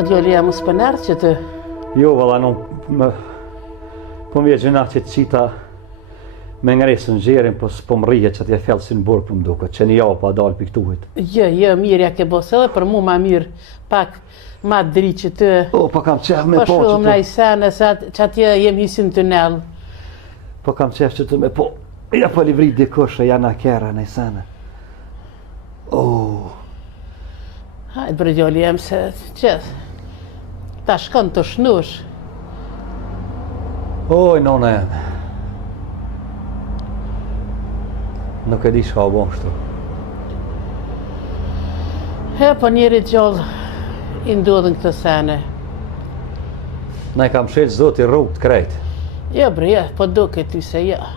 Po djali jam mos për nërë që të... Jo, valla, po më vje gjëna që të qita me ngresën gjerin, po më rrije që t'ja fjallë si në burë për më duke, që një javë pa dalë për këtuhit. Jo, mirë ja ke bos edhe për mu ma mirë pak ma dri që të... O, po kam qef me po që të... Po shumë na i sene, që atje jem hisin tunel. Po kam qef që të me po... Ja po li vrit dikush e janë a kera në i sene. O... Hajtë bre djali jem se qëth. Ta shkon të shnush. Oj, nona jem. Nuk e di shka o bon shtu. Po njeri gjallë i ndodhën këtë sene. Na i kam shelë zoti rrugë të krejt. Jo bre, ja, po duke ty se ja.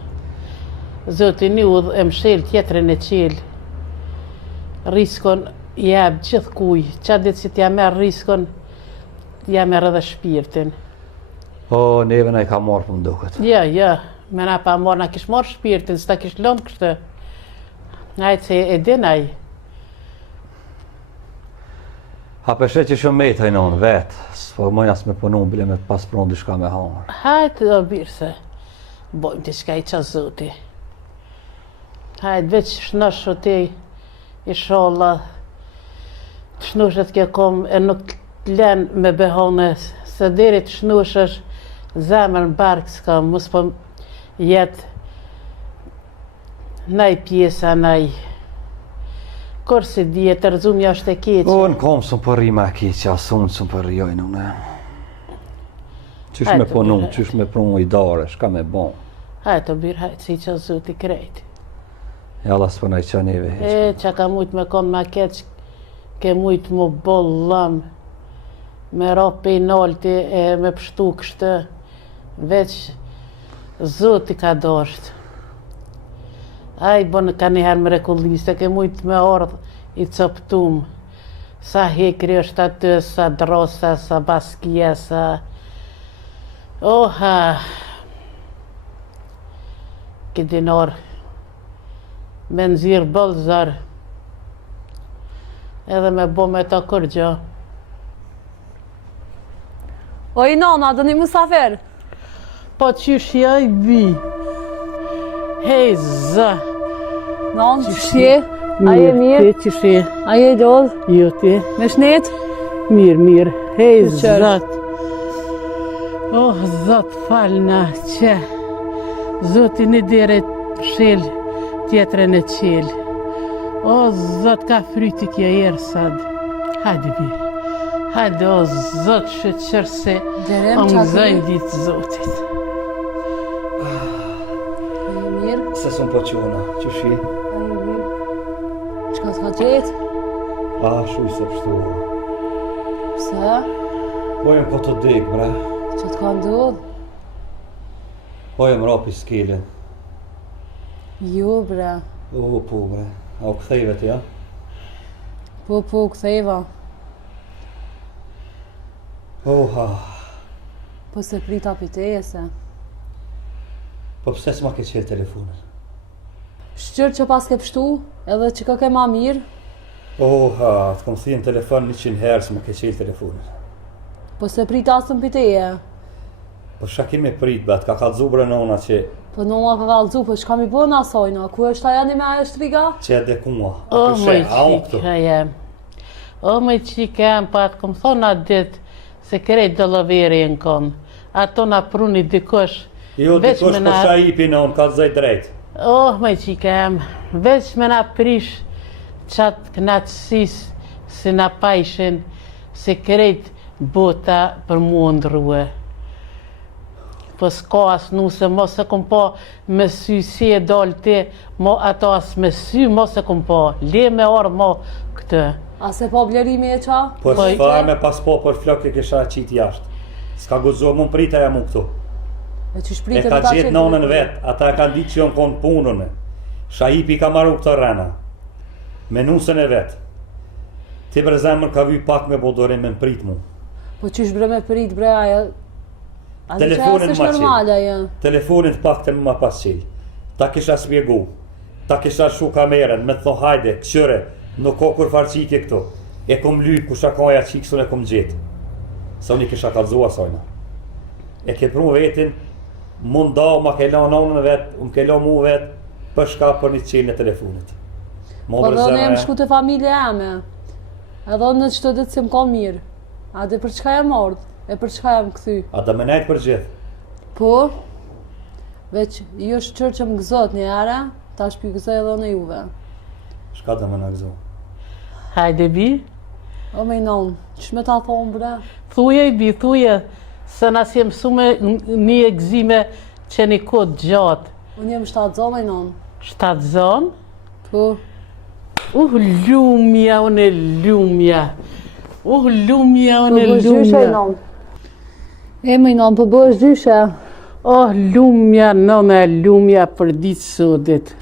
Zoti një udhë e më shelë tjetërën e qelë. Riskon jebë gjithë kuj. Qa ditë që t'ja merë riskon, t'ja merë edhe shpirtin. O, neve na i ka marrë për më duket. Ja, me na pa marrë, na kish marrë shpirtin, s'ta kish lëmë kështë. Ajtë se e dinaj. Ha peshe që shumë mejtë hajnon vetë, s'po mojnë as me punu, bile me pas prunë dishka me hangër. Hajtë do birë se bojmë t'i shka i qa zoti. Hajtë veç shnosh o ti, inshallah, të shnushet kjo kom e nuk t'len me behone, se deri të shnushesh zemër në barkë s'ka, mos po jetë naj pjesa, naj... Kur si djetë, rëzumja është e keqë. O, në kom së më përri me keqë, asë unë së më përrijojnë unë. Qysh me punu, qysh me prunu i dare, shka me bon. Hajtë o birë, hajtë, si që zuti krejti. Jalla s'po na i qa neve heq. Që ka mujtë me konë ma keqë, ke mujtë mu bollëm, me ropi i nolti e me pështu kështë, veç zuti ka doshtë. Aj, bonë ka njëherë mrekulli, se ke mujtë me ardhë i coptum. Sa hekri është aty, sa drosa, sa baskia, sa... Oha! Ki dinar, me nëzirë bëllëzar, edhe me bo me ta kërgjo. O i nona, do një musafer? Po qysh ja i bi. Hej, zë! Non, qështje? Aje mirë? Ti qështje? Aje dodh? Jo ti? Me shnet? Mirë. Hej, Qërë. zët! Oh, zët falna, që... Zoti një dire shil, tjetërën e qil. O, zët ka fryti kja erë sad. Hajde birë. Hajde, o, zët shëqërë se o më zëjnë ditë zotit. Se së më po qona, që shi? Qka t'ka qetë? A, shuj se pështu. Pse? Ojëm po të dikë, bre. Që t'ka ndodh? Ojëm rapi s'kelin. Jo, bre. O, po, bre. A u këthejve ti, ja? Po, këtheva. Oha. Po se prita piteje se. Po pse s'ma ke qelë telefonin? Shqyrë që pas ke pështu, edhe që ka ke ma mirë. Oha, të kom thirë në telefon 100 herë s'ma ke qelë telefonin. Po se prita asën piteje. Po shka kemi prit, bet, ka kalzu bre nona që... Po nona ka kalzu, po shka mi bëna asajna, ku është aja një me e shtriga? Që e dekua. O, më qika jem. O, më qika jem, pa atë kom thonë atë ditë, se krejt do loveri në konë. Ato na pruni dikush. Jo, dikush po shajipi në unë, ka të zëjt drejt. Oh, më qika jem, veç me na prish qatë knatësis se na pajshin, se krejt bota për mu ndruhe. Po s'ka as nuse, mos e kom pa me sy si e dalë ti, mo ato as me sy mos e kom pa, le me orë mo këtë. A se pa blerimi e qa? Po s'fa me pas po për flok e kisha qitë jashtë. S'ka guzo mu prita ja mu këtu. E ka gjithë nonën vetë, ata e ka ditë që jonë konë punën. Shajipi ka maru këtë rena. Me nusën e vetë. Ti bre zemër ka vyj pak me bodorim me mprit mu. Po qysh bre me prit bre aja? Telefonin ma qilë. Telefonin pak të më pas qilë. Ta kisha spjegu. Ta kisha shu kamerën, me të thonë hajde, këshyre, nuk ko kur farqike këtu. E kom lypë kusha kaja qikësën e kom gjithë. sa unë i kisha kalzuar sajna. E ke pru vetin, mund da, ma ke la nonën vetë, unë ke la mu vetë, për shka për një qenë në telefonit. Po dhe në jem shku të familje eme, edhe në qëto ditë si më ka mirë. A dhe për çka jam ardhë, e për çka jam këthy. A da me nejtë për gjithë? Po, veç jo shqyrë që më gëzot një ara, ta shpi gëzoj edhe në juve. Shka da me në gëzot? Hajde bi, O me non, që me ta thonë bre? thuje i bi, thuje, se nas jem su me një egzime që një kodë gjatë. Unë jem 7 zonë me non. 7 zonë? Po, Lumja, unë e lumja. Lumja, po unë e bësh gjyshe lumja. non. E me non, po bësh gjyshe. Lumja, nëna e lumja për ditë sodit.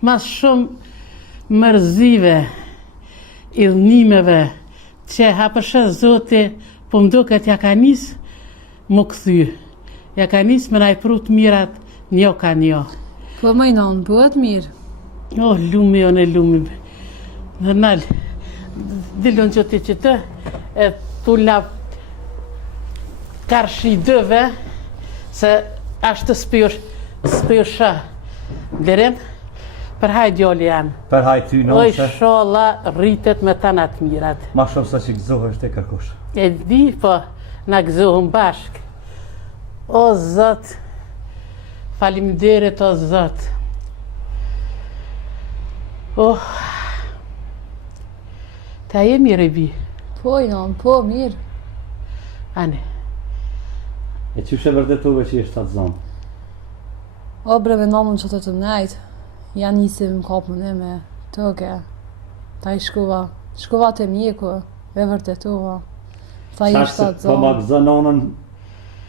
Mas shumë mërzive, idhnimeve, që hapësha Zoti, po më duket ja ka nis më këthy. Ja ka nis me na i prut mirat njo ka njo. Po me non, bëhet mirë. Lumi, unë e lumi. Normal, dilon që ti që të, e tulla karshi dëve, se ashtë spyosha. Derem, për haj djoli jam. Për haj ty në Oj, sholla rritet me tanat mirat. ma shumë sa që gëzohë është e kërkush. E di, po, na gëzohëm bashk. O, Zot, faleminderit, o, Zot. Ta je mirë e bi, Po i non, po mirë. ane. E që shë vërdetuve që ishtë atë zonë? O bre me nonën që të nejtë, janë njësim më kapën e me tëke. Ta i shkuva të mjeku, e vërtetuva. Ta i ishtë atë Po ma zonë. gëzë nonën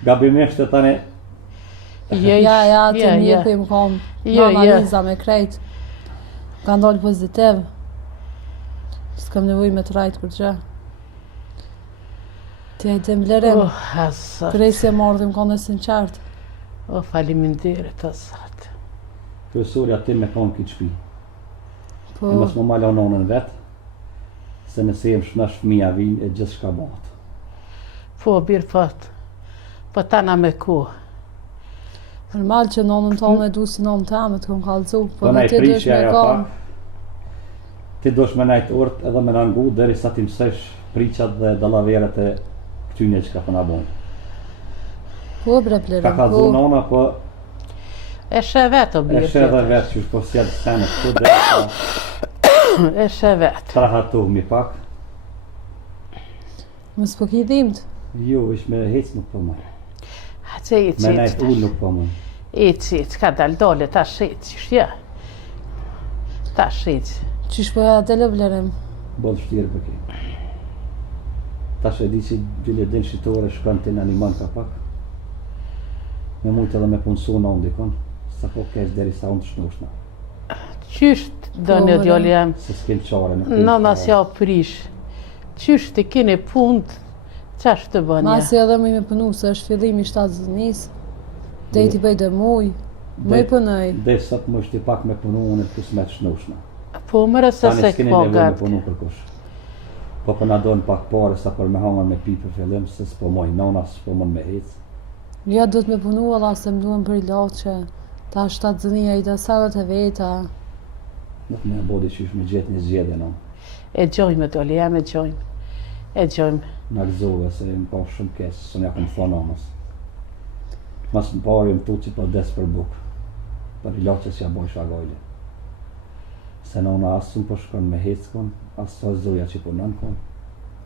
gabimisht e tani. Ja, të mjeku i më kam Jo, analiza me krejt. Ka ndollë pozitiv. S'kam nevoj me të rajtë kur gjë. Ti e të mblerim, Zot. kresje mardhim ka në sinqartë. Faleminderit, o, Zot. Kërësori aty me konë këtë shpi. Po, E mos më malo nonën vetë, se nëse jem shnash fëmija vinë e gjithë shka bëhat. Po, birë pot. Po, tana me ku. normal që nonën tonë e du si nonën të amë të kom kalëzu, po na dhe i ti dush prishja me ja kam. pak. Ti dosh me najtë urt edhe me nangu deri sa ti mësësh priqat dhe dallaveret e këtyne që ka përna bojnë. Po bre Ka plerim, kalëzu po. nona, po E she vetë, o, e birë. shë edhe vetë që po sjellë sene këtu dhe E she vetë. trahatohemi pak. Mos po ki dhimt. Jo, ish me hec nuk po më. Ha, që i Me najtë qitë. ullë nuk po më. I qitë, ka dal dole, ta shetë, ja. Ta shetë. Qysh po ja dele blerim. Bodë shtirë për ki. Tash e di që gjyllje din shqitore shkën të në animan ka pak. Me mujtë edhe me punësu në ndikon. Sa po kesh deri sa unë të shnushna. Qysht do Po, një bre. djoli jam. Se s'ken qare në Nona s'ja prish. Qysht të kini punt, qash të bënja? Masi edhe më i me punu, se është fillimi 7 zënis. Dhe i ti bëj dhe muj. Më i pënoj. Dhe sot më është i pak me punu unë të s'me të shnushna. Po mërë se Tani se s'keni këpo nevojë me gatë. punu kërkush. Po për na donë pak pare sa për me hangër me pi për fillim, se s'po moj nona, s'po mën me hec. Ja do të me punu alla se më duhen për i loqe. Ta 7 zënia i të savet e veta. Nuk me bodi që ish me gjetë një zgjedhje no. E gjojmë djoli jam, e gjojmë. E gjojmë. Në gëzove se më pa shumë kesë, së nja këmë thonë nonës. Mas më pari më tu që po des për bukë. Për i loqe që ja boj shagojle. Se nona asë më po shkon me heckon, asë sa zoja që po nën kon.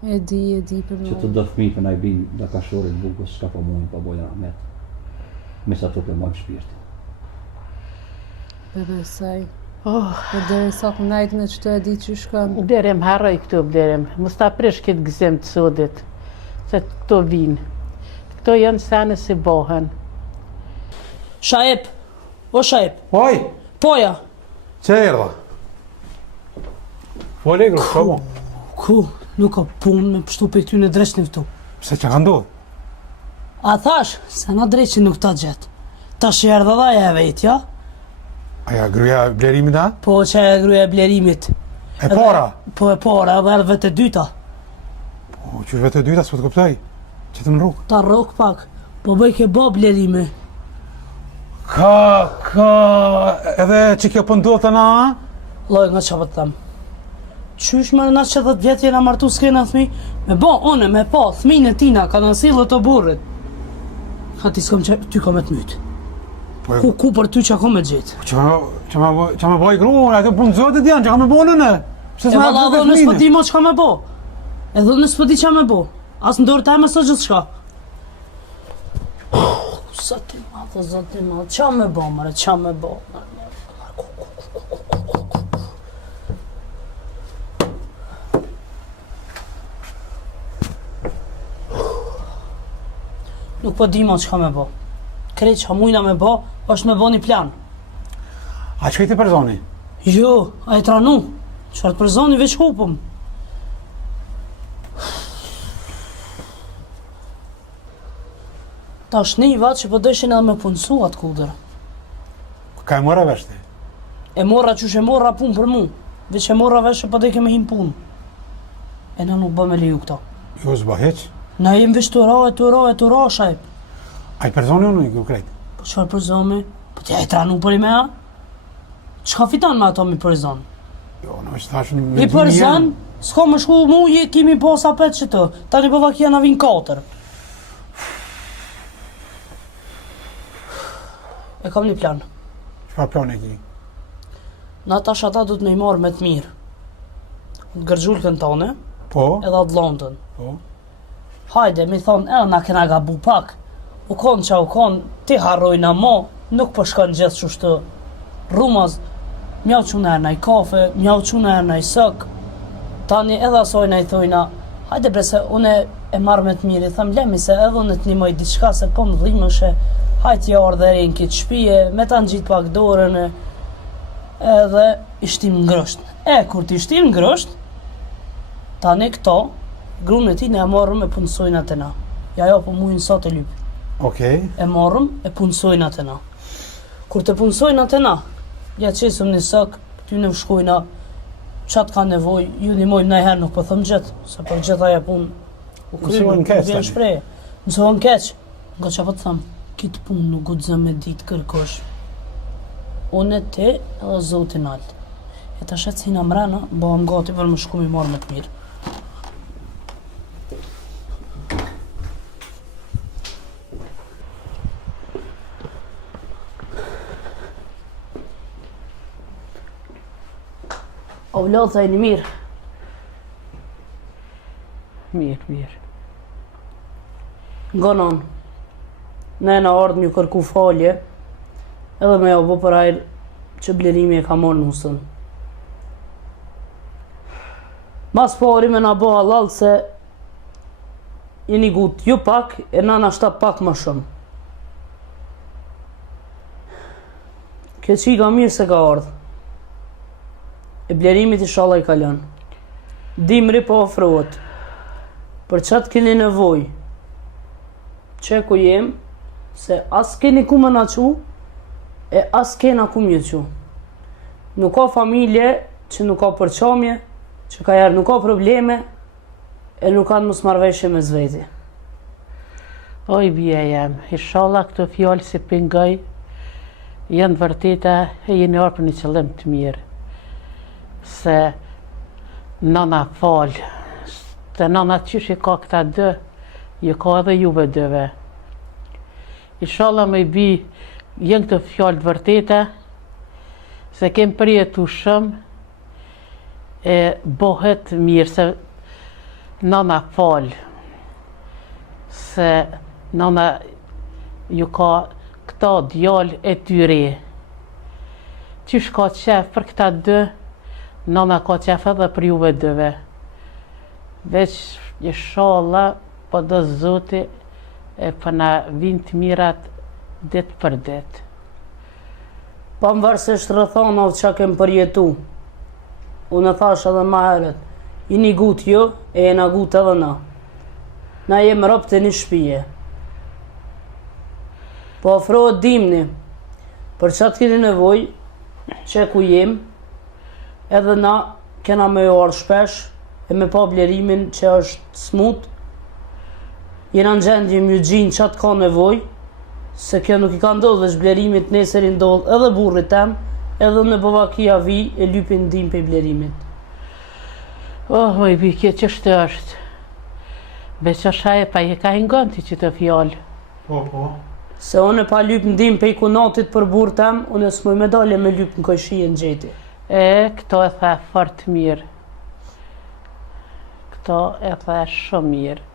E di për Që të më. do fmi për na i bin dhe ka shorit bukës, shka po mujnë po bojnë rahmet. Me sa të të mojnë shpirtin. Besoj. Oh, Për dhe sa ku najtë në qëto e di që shkën. Blerem, harroj këtu, blerem. Mos ta prish këtë gëzim të sodit. Se këto vinë. Këto janë sane si bohen. Shaep, o Shaep, Oj, poja, që erdha? Po Allegro, ka mo? ku nuk ka punë me pështu për këty në dreqnin këtu. Pse që ka ndodhë? A thash, se na dreqin nuk ta gjetë. Ta shi erdha dha e vetë, ja? Aja gruja blerimi da? Po që e gruja e blerimit. E para? Po e para, edhe erdhve të dyta. Po, që vetë e dyta, s'po të kuptoj. Që të më rrugë. Ta rrok pak, po bëj kebab blerime. Edhe që kjo pëndodhë të na, Loj, nga që të them. Qysh më na që 10 vjetë jena martu s'kena thmi? Me bo, one, me po, thminë e tina, ka nësillë të burrit. Ha ti s'kom që ty kom e të mytë. Ku për ty që kom e gjithë? që me boj grunë, ato punë zotit janë, që ka me bo nëne. E valla edhe në s'pëdi mo që ka me bo. Edhe në s'pëdi që me bo. As në dorë taj me së gjithë shka. Zoti madhe, qa me bo, mare, qa me bo. Nuk po di mo që ka me bo. Krejt që mujna me bo, është me bo një plan. A që i përzoni? Jo, a e tranu. Qëfar të përzoni veç hupëm. Ta është një vatë që po dëshin edhe me punësu atë kudër. Ka e mora veshti? E morra qësh e morra punë për mu. Veç e morra vesh që po deke me him punë. E në nuk bë me leju këta. Jo s'ba heq? Na jem veç të ra, shajp. A i përzoni unë i kjo krejt? Po qëfar përzoni? Po t'ja e tranu për i mea? Qëka fitan me ato mi përzon? Jo, në është thashën me I përzon, s'ko më shku mu, kimi posa pet që të. Tani po vakia na vin 4. E kam një plan. Çfarë plan e ki? Na tash ata du të me i marrë me të mirë. Të gërgjullkën tone, Po? edhe atë lontën. Po? Hajde, mi thonë, edhe na kena gabu pak. U konë qa u konë, ti harrojna mo, nuk po shkon gjithë shushtë. Rumaz, mjau quna e naj kafe, mjau quna e naj sëk. Tani edhe asojna i thojna, hajde bre se une e marrë me të mirë, i thëmë lemi se edhe unë të nimoj diçka se po më dhimëshe, hajtë ja orë dhe rejnë kitë shpije, me ta në gjitë pak dorën edhe ishtim ngrësht. Kur ti ishtim ngrësht, tani këto, grunë e ti ne e morëm e punësojnë atë na. Ja jo, po mujnë sot e lypë. Okej. E morëm e punësojnë atë na. Kur të punësojnë atë na, ja qesëm një sëk, ty në shkojna, qatë ka nevoj, ju një mojnë najherë nuk po thëmë gjithë, se për gjitha ja punë u krymë, Mësohen keq vjen tani. shpreje. Mësohen keq, nga që po të thëmë, kitë punë nuk gudzë me ditë kërkosh. Unë e ti edhe zotin altë. E të shetë si në mrena, bëham gati për më shku mi marrë me të mirë. O vlodh dhe një mirë. Mirë. Ngonon, ne na ardhë një kërku falje, edhe me jo bo për ajrë që blerimi e ka morë nusën. Mas pari me na bo halal se jeni gut ju pak, e nana shta pak më shumë. Kjo qika mirë se ka ardhë. E blerimit i shala i kalon. Dimri po ofrohet. Për qatë keni nevoj, që ku jem, se as keni ku më na qu, e as kena ku mjë qu. Nuk ka familje, që nuk ka përqamje, që ka jarë nuk ka probleme, e nuk kanë mos marveshje me zveti. Oj, bia jam, inshallah këto fjallë si pingoj, janë vërteta e jeni orë për një qëllim të mirë. Se nana falë, se nana qysh i ka këta dë, ju ka edhe juve dëve. Inshallah me i bi, jenë këto fjallë të vërteta, se kem përjetu shumë, e bohet mirë, se nana falë, se nana ju ka këta djallë e tyre. Qysh ka qef për këta dë, nana ka qef edhe për juve dëve. Veç, inshallah, po do zoti e për na vinë të mirat ditë për ditë. Pa më varsisht rrethonave që kem përjetu. Unë e thash edhe ma herët, jeni gut jo, e jena gut edhe na. Na jem rob të një shpije. Po ofrohet dimni, për qatë keni nevoj, që ku jem, edhe na kena me jo ardhë shpesh, e me pa blerimin që është smut, jena në gjendje më gjinë qatë ka nevoj, se kjo nuk i ka ndodhë dhe shblerimit nesër i ndodhë edhe burrit tem, edhe në Bovakia vi e lypin ndim për blerimit. Oh, më i bikje që shtë është. Beqa shaje pa je ka ingonti që të fjallë. Po. Se unë e pa lyp ndim për i kunatit për burë tem, unë e s'moj me dalje me lyp në kojshie në gjeti. Këto e tha fort mirë. Këto e tha shumë mirë.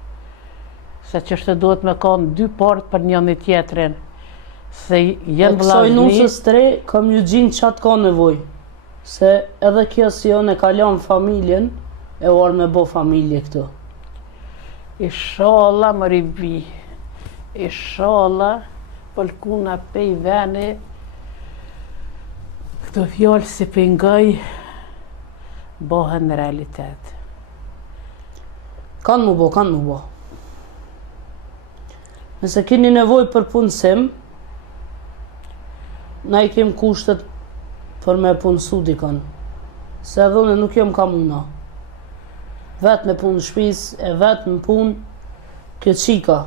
Se që shtë duhet me konë 2 portë për njën i tjetërin. Se jenë Kësoj vlazni... nusës 3, kam ju gjinë qatë ka nevoj. Se edhe kjo si unë e kalon familjen, e orë me bo familje këtu. Inshallah më ribi. Inshallah pëlkuna pej veni. Këto fjallë si pingoj, bohen në realitet. Kanë mu bo. Nëse keni nevoj për punësim, na i kem kushtet për me punësu dikon. Se edhe unë nuk jam kamuna. Vetë me punë shpis, e vetë me punë këtë qika.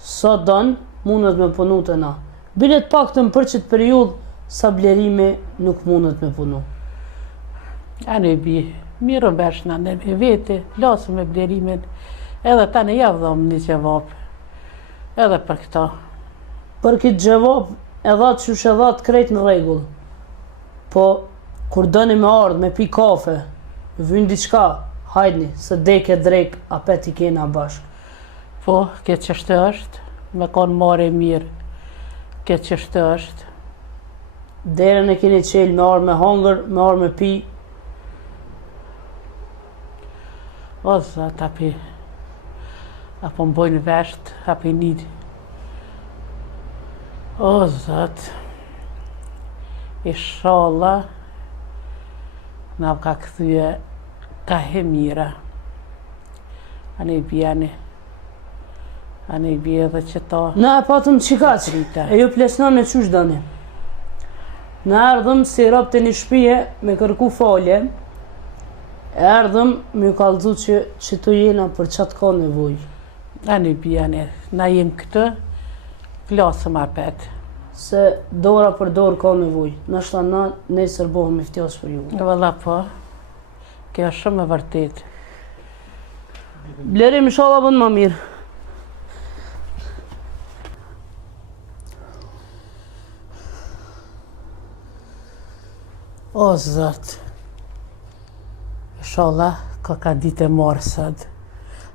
Sa dënë, mundet me punu të na. Bilet pak të më për qëtë periud, sa blerimi nuk mundet me punu. A në bi, mirë beshna në me vete, lasë me blerimin, edhe ta në javë dhëmë një gjevap, edhe për këta. Për këtë gjevap, edhat që edhat krejt në regull. Po, kur dëni me ardhë, me pi kafe, vynë diqka, hajdni, se deke drejk, apet i kena bashkë. Po, këtë qështë është, me konë mare mirë, këtë qështë është. Derën e keni qelë me arë me hangër, me arë me pi. O, zat, apo më bojnë vesht, apo i nidë. O, zat, inshallah, na ka këthyje ka he mira. Anë i bjani. Anë i bje dhe që ta... Na e patëm qikaq, e ju plesnon e qush dani. Na erdhëm si rap të një shpije me kërku falje, e erdhëm me ju kalëzu që të jena për qatë ka nevoj. Anë i bjani, na jem këtë, klasëm apet. Se dora për dorë ka nevoj, nështë na nesër bohëm i ftjas për ju. Valla po, kjo është shumë e vërtet. Blerim inshallah bën më mirë. O, zot, inshallah, ka ditë e marë sëtë.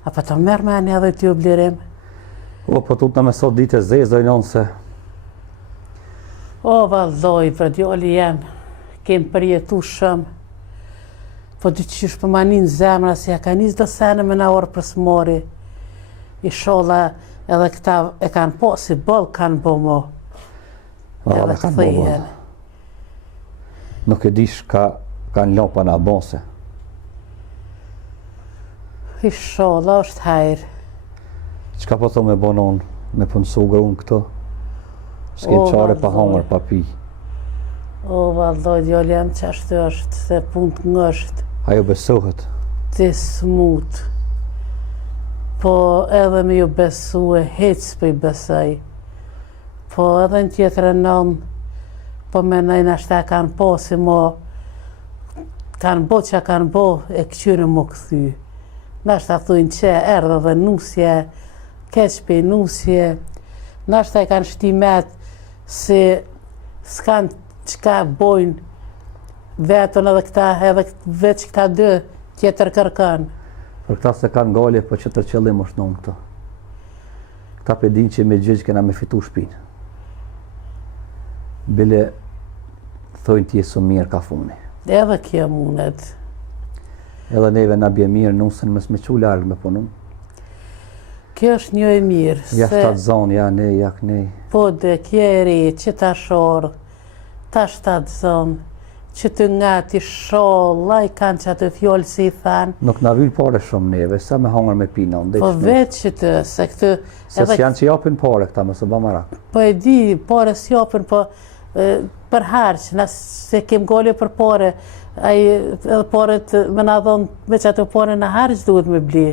Apo të merë me anë edhe t'ju blerim? O, po tutna me sot ditë e zezë, dojnë se... O, valloj, për djali jem, kem përjetu shumë. Po dy qysh për manin zemra, se ja ka njës do sene me na orë për smori. Inshallah, edhe këta e kanë po, si bolë kanë bo mo. Edhe të thejhen. Nuk e dish ka kanë lopa në abonse. Inshallah, është hajrë. Qka po thë me bonon me punësu grunë këto? S'kem qare pa hangër, pa pi. O, valloj, djali jam qashtë është, se punë të ngështë. Ajo besohet. Të smut. Po edhe me ju besu e hecë për i besaj. Po edhe në tjetër e nëmë, po me nëjnë ashtë e kanë po, si mo, kanë bo që kanë bo, e këqyre mo këthy. Nashtë a thujnë që erdhe dhe nusje, keq për nusje, nashtë e kanë shtimet, se s'kanë qka bojnë vetën edhe këta, edhe veç këta dë, tjetër kërkan. Për këta se kanë ngalje, po që tër qëllim është nëmë këto. Këta për din që me gjyqë kena me fitu shpinë. Bile, thojnë t'jesë mirë ka funi. Edhe kjo mundet. Edhe neve na bje mirë, nusën mësë me qu largë me punun. Kjo është një e mirë. Ja shtatë zonë, ja ne, ja kënej. Po dhe kjeri, që ta shorë, ta shtatë zonë, që të nga t'i sholla i kanë që atë fjollë si i thanë. Nuk na vyllë pare shumë neve, sa me hangër me pina. Po vetë që të, se këtë... Se s'janë që japin pare këta, mësë ba marak. Po e di, pare s'japin, po për harç, se kem gole për pare, edhe paret me na dhonë, veç ato pare në harç duhet me bli.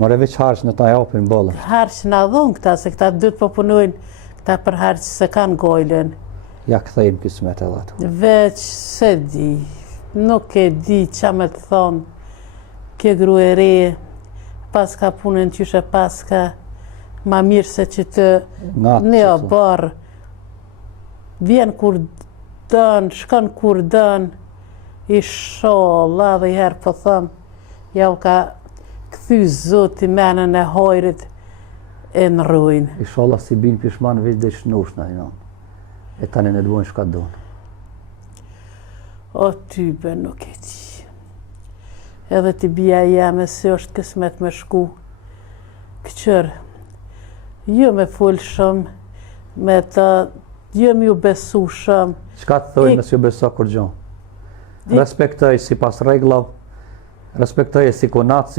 More veç harç në ta japin bollë. Harç na dhonë këta, se këta dytë po punojnë, këta për harç se kanë gojlen. Ja këthejmë kismet edhe ato. Veç se di, nuk e di qa me të thonë, ke gru e re, pas ka punën qyshe pas ka, ma mirë se që të ne o barë, vjen kur dënë, shkon kur dënë, i sholla dhe i herë po thëmë, ja u ka këthy zoti menën e hojrit e në rujnë. I sholla si bin pishman veç dhe shnushna, e tani në dvojnë shka donë. O tybe nuk e di. Edhe t'i bia jeme se është kësmet me shku këqër. Jo me full shumë, me të, jo me ju besu shumë. Qka të thojnë nësë ju beso kur gjonë? Respektoj si pas reglav, respektoj si konat,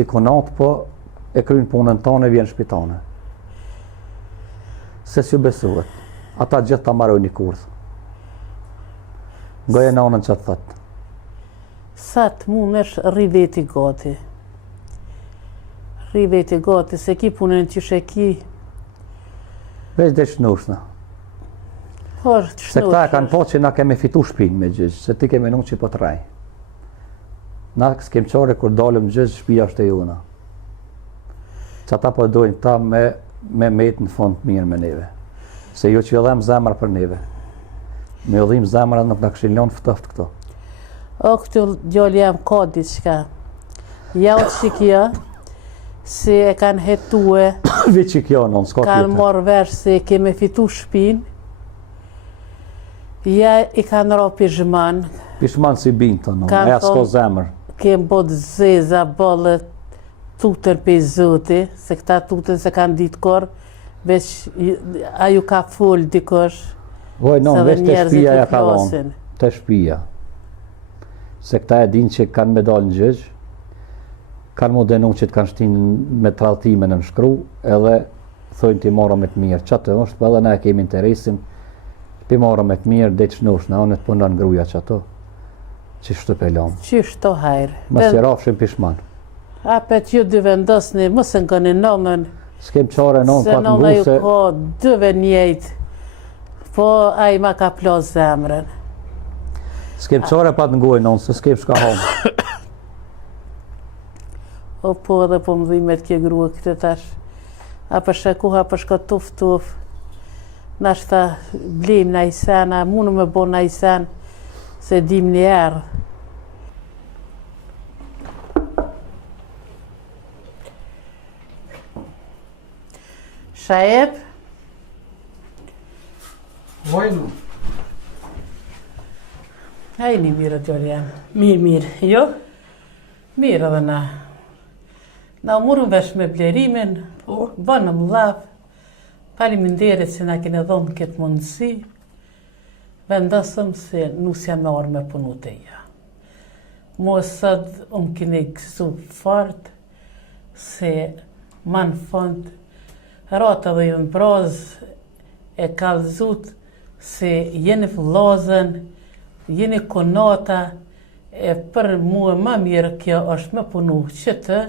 po e krynë punën tonë e vjen shpitane. Se s'ju besuhet, ata gjithë ta marrojnë një kurth. Goje në onën që të thëtë. Sa të mund është rri veti gati. Rri veti gati, se ki punën që shë ki. Veç dhe shnushna. Se këta e kanë po që na kemi fitu shpinë me gjyqë, se ti kemi nuk që po të raj. Na s'kem qore kur dalëm gjyqë, shpia është e juna. Që ata po dojnë ta me metë në fond mirë me neve. Se jo që jodhem zemra për neve. Me jodhim zemra nuk në këshillon fëtëft këto. O, këtu djoli jam ka diçka. Ja o që kjo, se e kanë hetue, Vi që kjo non, s'ka tjetër. kanë marrë vesh se keme fitu shpinë, ja i kanë ra pishman, Pishman si binë të non, Kanë e s'ko thonë- zemër. kem bot zeza, bollët, tutën pe zoti, se këta tutën se kanë ditë korë, veç a ju ka full dikosh, Voj, non, se dhe veç të njerëzit shpia ju ja ka dhonë. flasin. Të shpia. Se këta e din që kanë me dalë në gjyqë, kanë mu denu që të kanë shtinë me tralltime në shkru, edhe thojnë t'i marrë me të mirë. Qatë është, për edhe ne kemi interesin, t'i marrë me të mirë, dhe të shnush, në onet punon gruja që ato, që shtu pelon. Qysh to hajrë. Mos i rafshin pishman. Apet ju dy vendosni, mos e ngoni nonën, S'kem qare non, se pa të nona ju ngu se... ka dyve njejtë, po a i ma ka plos zemrën. S'kem qare pa të nguaj non, se s'kem shka homë. O po edhe po më dhimet kje grua këtë tash. A për shekuha për shko tuf. Nashta blim na i sen, a munu me bo na i sen, se dim një erë. Shajep, Vojnu. hajni mirë djoli jam. Mirë, jo? Mirë edhe na. Na umurëm vesh me blerimin, bënëm laf, faleminderit se na kene dhonë këtë mundësi, vendosëm se nus jam me orë me punu të ja. Mos sot kene gëzu fort, se ma në fond, rata dhe ju në broz e kalzut se jeni vlozën, jeni konata, e për mua ma mirë kjo është me punu që të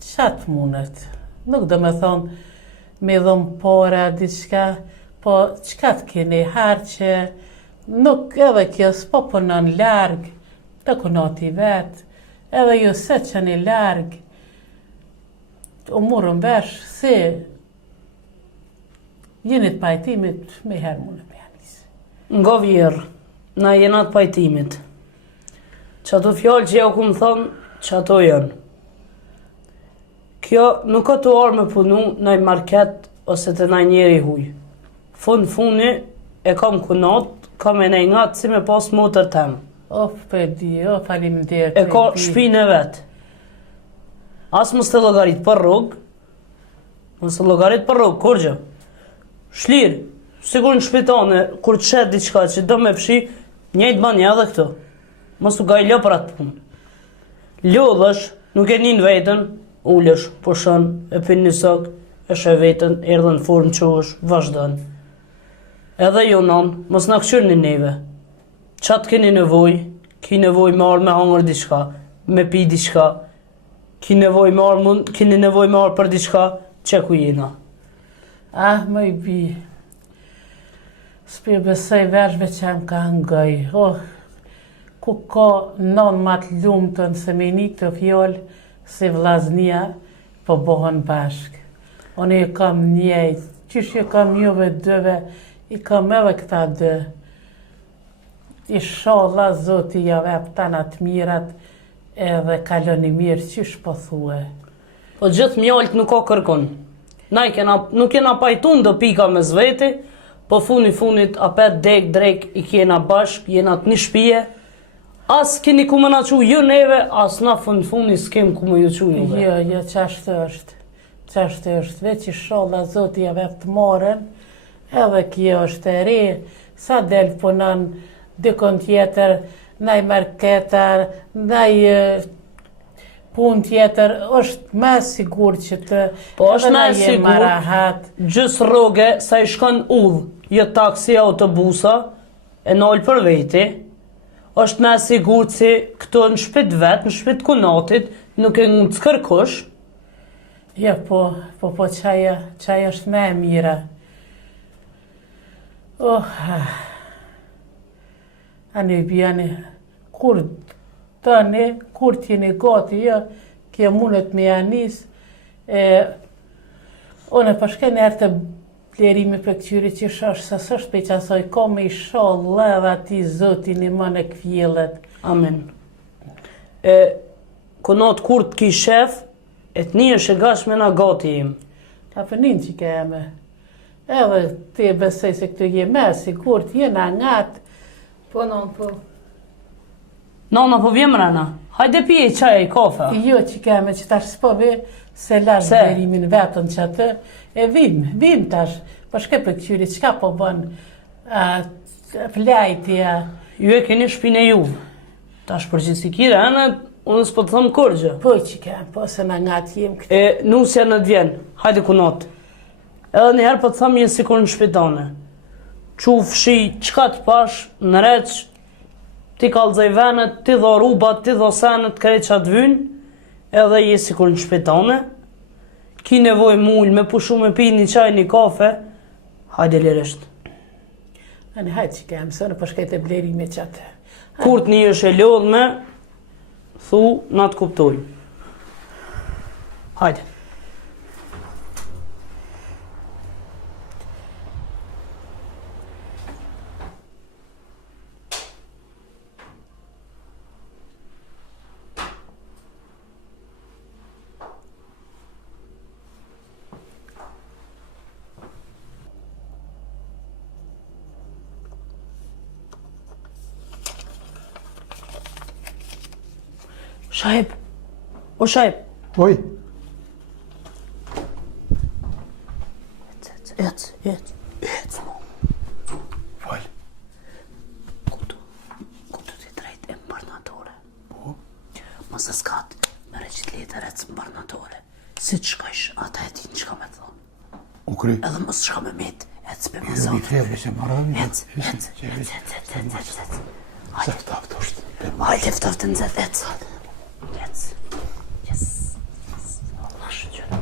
qatë mundet. Nuk do me thonë me dhomë pora, diçka, po qka të keni harqe, nuk edhe kjo s'po punon largë, të konati vetë, edhe ju se që një largë, u murën vesh se jeni të pajtimit me herë mune me janis. Nga vjerë, na jena të pajtimit. Që ato fjallë që ja u këmë thonë, që ato janë. Kjo nuk ka të orë me punu në i market ose të në njeri huj. Funi e kam kunat, kam e nej ngatë si me pas motër temë. Of, për di, faleminderit. E ka shpinë e vetë. Asë mos të llogarit për rrugë, mos të llogarit për rrugë, kur gjë. Shlirë, sigur në shpitane, kur të shetë diçka që do me fshi, njëjtë bani edhe këto. Mos u gaj lopër atë punë. Lodhësh, nuk e nin vetën, ulesh, pushon, e pin një sok, e shë vetën, erdhe në formë që është, vazhdon. Edhe jo non, mos na këshyrni neve. Qatë keni nevoj, ki nevoj me arë me hangër diçka, me pi diçka, keni nevoj me arë për diçka, që ku jena. Ah, më i bi. S'pi besoj veshve që më ka ngoj. Oh, ku ka non ma të lumëtën se me një të fjallë si vllaznia, po bohën bashk. Unë i kam njejt, qysh i kam juve dëve, i kam edhe këta dë. Inshallah, Zoti ja vep tana të mirat edhe kaloni mirë, qysh po thue. Po gjithë mjallët nuk ka kërkon. Nuk kena pajtun do pika me zveti, po funit apet dek drek i kena bashk, jena të një shpije. As keni ku më na qu ju neve, as na funi s'kem ku më ju qu juve. Jo, qashtë është, veç inshallah Zoti ja vep të morën, edhe kjo është e ri, sa del punon dikon tjetër, naj marketar, naj pun tjetër, është me sigur që të Po është me sigur, rahat. gjysë rroge sa i shkon udhë, jo taksi autobusa, e nolë për veti, është me sigur që këto në shpit vetë, në shpit kunatit, nuk e mund të kërkosh. Ja, po qaj është me e mira. Ani bjani, kur t'jeni gati, jo, kje mundet me janis, une përshke njerë të plerimi për këtyri që është sa sështë pe qasoj, ka me i shallah dhe ati Zotin i më në këfjellet. Amen. Kunat kur t'ki shef, e të një është e gashme na gati im. Ta përnin që keme. Edhe ti besoj se këtu je me, sigur t'jena ngatë. Po, non, po. Nona, po vjem rana. Hajde pije qaj e kafe. Jo që keme që tash s'po vi, se lash verimin vetën që atë, e vim tash, po shke për këqyri, qka po bën flajtja. Ju e keni shpine juve. Tash përgjithsi kire, unë s'po të thëmë kërgjë. Po që kem, po se na ngatë jem këtë. Nusja në t'vjen, hajde kunat. Edhe njëherë po të thëmë jenë sikur në shpitane. Qu fshi, qka të pash, në req, ti kalzaj venet, ti dho rubat, ti dho senet, krej qatë vynë, edhe je sikur në shpitane. Ki nevoj mull, me pushu me pi një qaj, një kafe, hajde lirisht. Ani hajde që kem, se në përshkajt e blerime qatë. Kur të një është e lodhme, thu, na të kuptoj. Hajde. Shajb, o Shajb. Oj. Ec. Fal. Kutu ti drejt e mbarnatore. Po? Mëse s'kat, me reqit letër ec mbarnatore. Si të shkajsh, ata e ti në qka me thonë. U kry. Edhe mos shka me mit, ec për me Jo, zonë. i trebi se marami. Ec. Se ftaft është. Hajde ftoft në zet, ec. Yes. Allah shqyre.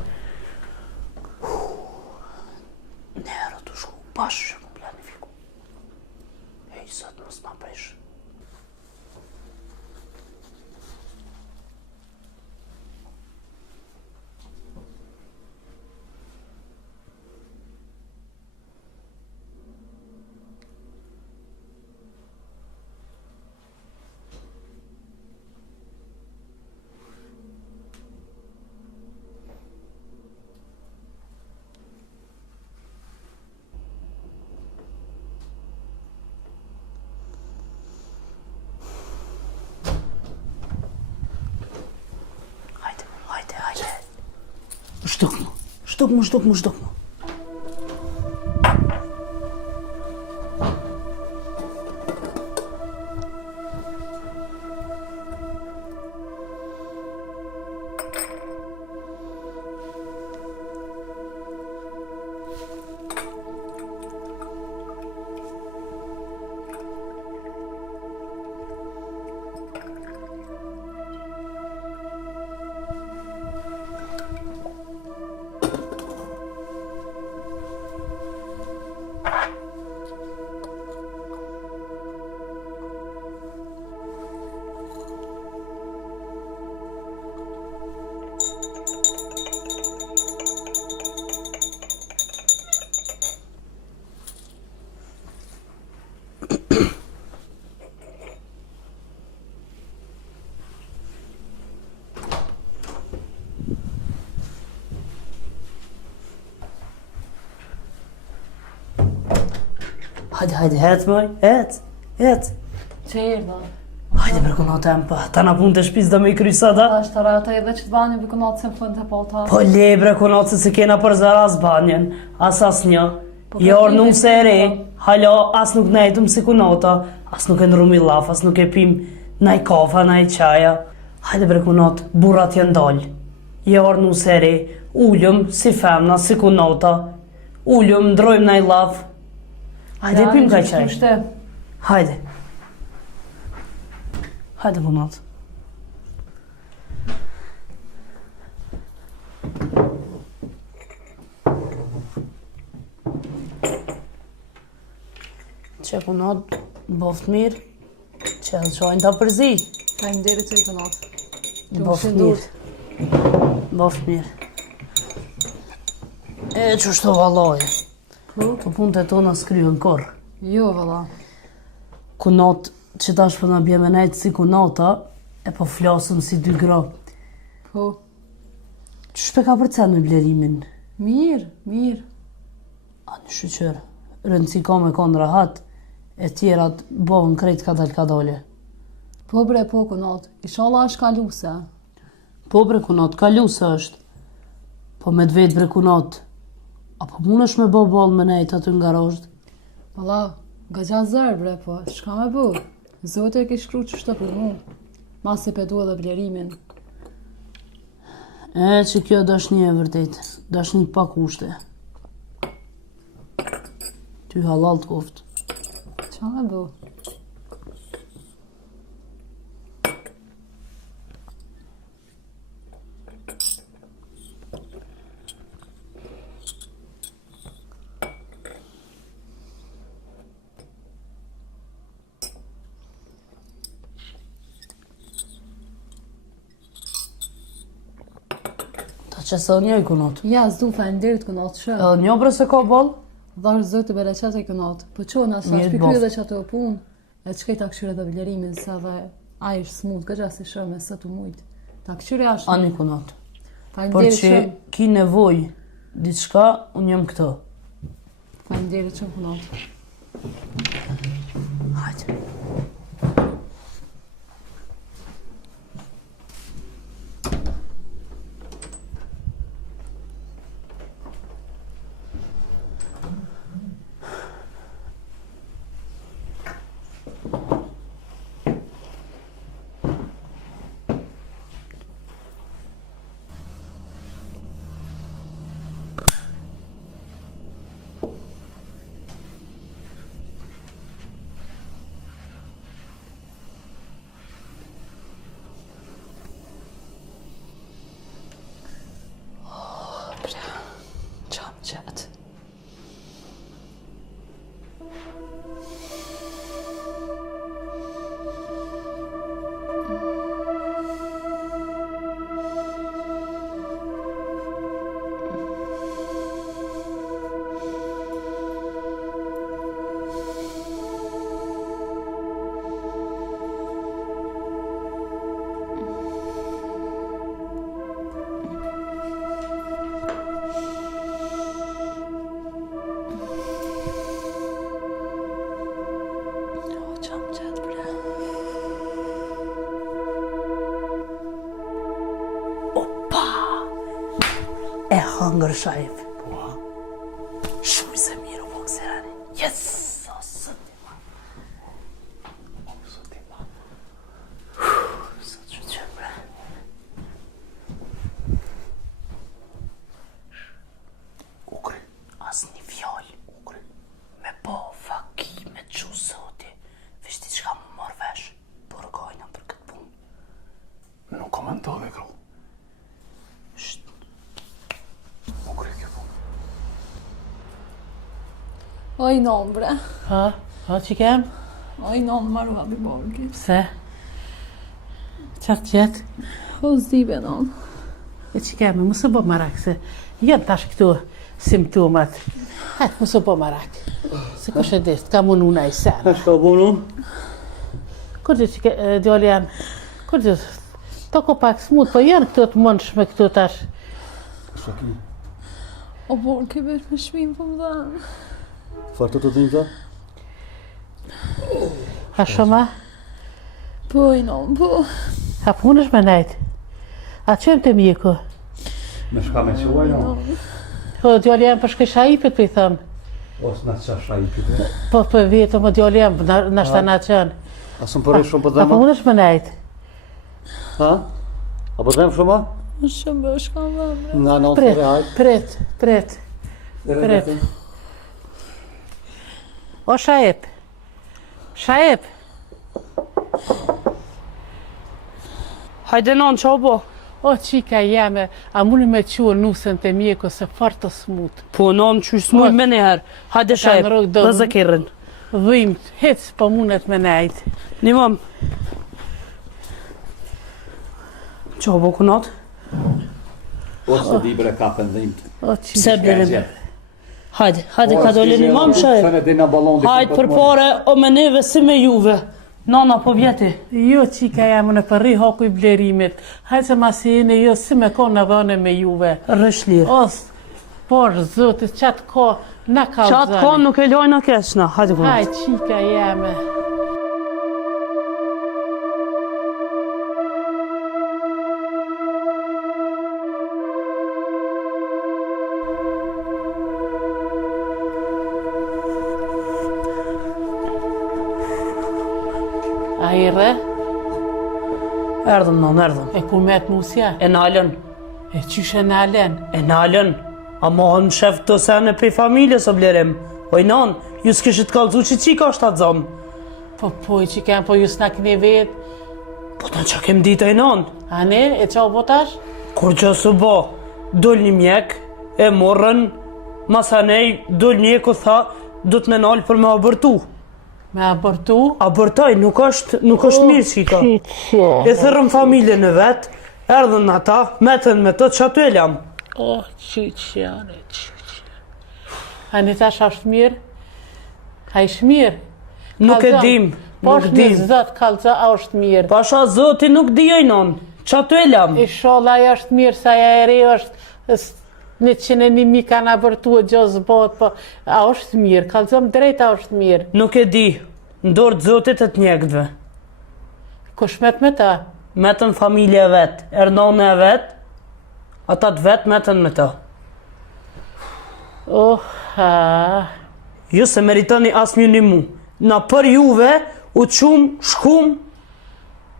Nero të shku bashkë që ku planifiku. Hej, sot mos ma prish. Shtokmu. Hajde, het moj, het. Që erdha? Hajde bre konata em pa, ta na punë të shtëpisë do me i kry sada. Ta është të rata edhe që të bani bëkonatë se më fënë të pota. Po le bre konatë se kena për zaraz banjen, as një. Je orë se e re, halo, as nuk nejtum si konata, as nuk e nërumi laf, as nuk e pim naj kafa, naj qaja. Hajde bre konatë, burrat janë dalë. Je orë se e re, ullëm si femna, si konata, ullëm, ndrojmë naj laf. Hajde pim ka qaj. Hajde. Hajde konat. Që konat, boft mirë, që në qojnë të përzi. Faleminderit që i konat. Boft mirë. E që shto valoje. Të punë të tona s'kryën korë. Jo, valla. Konat, që tash për nga bje me nejtë si konata, e po flasëm si 2 gra. Po. Që shpe ka përcen me blerimin? Mirë. A në shqyqër, rëndësi ka me konë rahat, e tjerat bohën krejt ka dale. Po bre, po konat. Inshallah është kaluse. Po bre konat, kaluse është. Po me dvetë bre konat. Apo mund është me bo bolë me nejtë aty nga rosht? Valla, nga gjatë zërë bre, po. Shka me bu? Zote e ke shkru që shto për mu. Masi pe du edhe blerimin. E, që kjo dashni e vërtet. Dashni pa kushte. Ty halal të koftë. Qa me bu? Që se njoj konat. Ja, zdu faleminderit konat shë. Edhe njo bre se ka bolë? Dhash zotë bereqet e konat. Po qona është Mirë, shpikry bof. dhe që ato punë. E që kejta këshyre dhe blerimin se dhe a ish smut, gëgja si shë me së të mujtë. Ta këshyre ashtë. Ani konat. Por Faleminderit që shumë. ki nevoj diçka, unë jam këto. Faleminderit shumë konat. Hajde. Qatë. E hangër shajf. Shumë se mirë u bokserani. Yes! O sëti ma. Sot që që bre. Ukri. As një fjall. Ukri. Me po faki, me që zoti. Vishti që ka më marrë vesh. Përgojna për këtë punë. Nuk komentove, kro. Oj, non bre. Ha që kem? Oj, non, maru habi borgi. Pse? Qatë qëtë? O, zdibe, non. E që kemi, mësë bo marak, se jenë tash këtu simptomat. Hajtë, mësë bo marak. Se kush e destë, ka munu na i sen. A shka bu nu? Kur që ke, djoli janë, kur që, toko pak smut, po janë këtu të mundshme këtu tash. O, borë, ke vesh me shmim për më dhanë. Farë të dhimë ta? A shumë? Po, i non, po. A punësh me nejtë? A qëmë të mjeku? Me shka me qua, jo? Po, djali jam për shkë shaipit, për i thëmë. Ose na qa shaipit, e? Po, për vetëm, o djali jam, nashta na qënë. A së më përrej shumë për A punësh me nejtë? Ha? A për dhemë shumë? Shumë bë, shkam vëmë. Nga në Pret, të rehajt. pret. Pret. O, shaip. Shaip. Hajde non, qa bo? O, qika jeme, a muni me qua nusën të mjeku se farë të smut. Po, non, që smuj me njëherë. Hajde shajp, Kanë rrugë do- dhe zekirën. Dhimt, hec po mundet me nejtë. Një mam. Qa bo kunat? Ose di bre kapën dhimt. O, qika. Se blerim. Hajde, ka dole një mam shajp. Qënë di në balon Hajde për pare o me neve si me juve. Nana po vjeti. Jo, qika jam në përri haku i blerimit. Hajtë se masi e në jo si me ko në dhone me juve. Rësh lirë. Os, por, zotis, qatë ko, na ka Qatë ko nuk e lojna keshna. Hajde kunat. Hajtë, qika jame. A i re, Erdhëm non, erdhëm. e ku met musja, E nalën. e qyshe në alen. E nalën. A mohën shef të sene prej familjes o blerim. Oj non, ju s'kishit kalzu që qika është atë zonë. Po, i që kem, po ju s'na këni vetë. Po të në që kem ditë e non. A ne, e qa u botash? Kur që së bo, dul një mjek, e morën, masanej, dul mjeku tha, du të me nalë për me abërtu. Me abortu? Abërtaj, nuk është mirë qika. E thërëm familjen e vetë, erdhën ata, metën me të që aty e lam. O, qyqjane. A ne tash është mirë? A ish mirë? Nuk e dim, Po nuk është një dim. zët kalza, a është mirë. Pasha zoti nuk di e non, që aty e lam. I sholla ajo është mirë, sa ja e re është 101.000 kanë abortu e gjozë botë, po a është mirë, kalzëm drejt a është mirë. Nuk e di, ndorë zotit e të njekëve. Kush met me ta? Metën familje e vetë, ernone e vetë, ata të vetë metën me ta. Ha. Ju se meritoni asë një mu. Na për juve, u qumë, shkumë,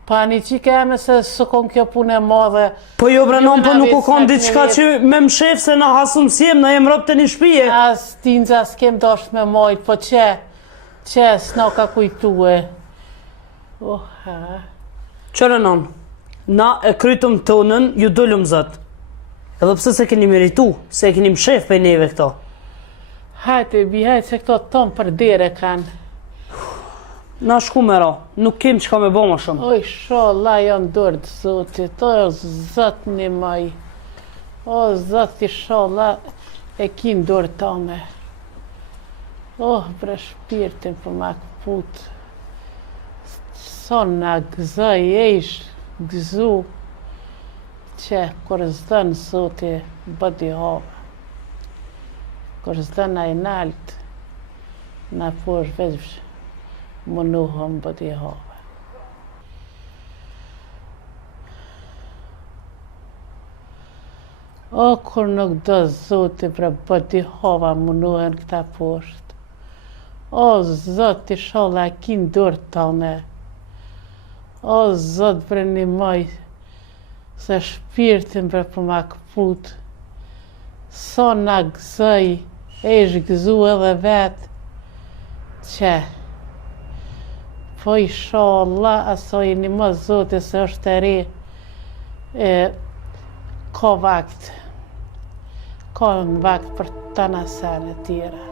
Pa një qike jame se së kon kjo punë e madhe. po jo brenon, Jo, po na nuk u vetë kon sa diçka të që me më shef se na hasum sjem, na jem rëp të një shpije. As tinza s'kem dosht me majt, po që s'na ka kujtue. Ha. Qërë non, na e krytëm tonën, ju dullum zët. Edhe pse se keni meritu, se keni më shef për neve këto. Hajte, bihajt se këto tonë për dere kanë. Na shku me ra, nuk kem që ka me bo ma shumë. Oj, sholla janë dorë të zotit, o zot një maj. O zot i sholla e kinë dorë tome. Oh, bre shpirtin për ma këput. Son nga gëzaj e ish gëzu. Që kur zdën zoti bëdi hova. Kur zdën a i nalt, na posh veç më nuhëm bëdi hova. O, kur nuk do zoti bre bëdi hova më nuhën këta poshtë. O, zot i sholla kin dorë tone. O, zot bre një maj, se shpirtin bre për ma këput. So na gëzoj, e ish gëzu edhe vetë, që po i sholla asoj një më zote se është e re, ka vakt, ka në vakt për të nasane tjera.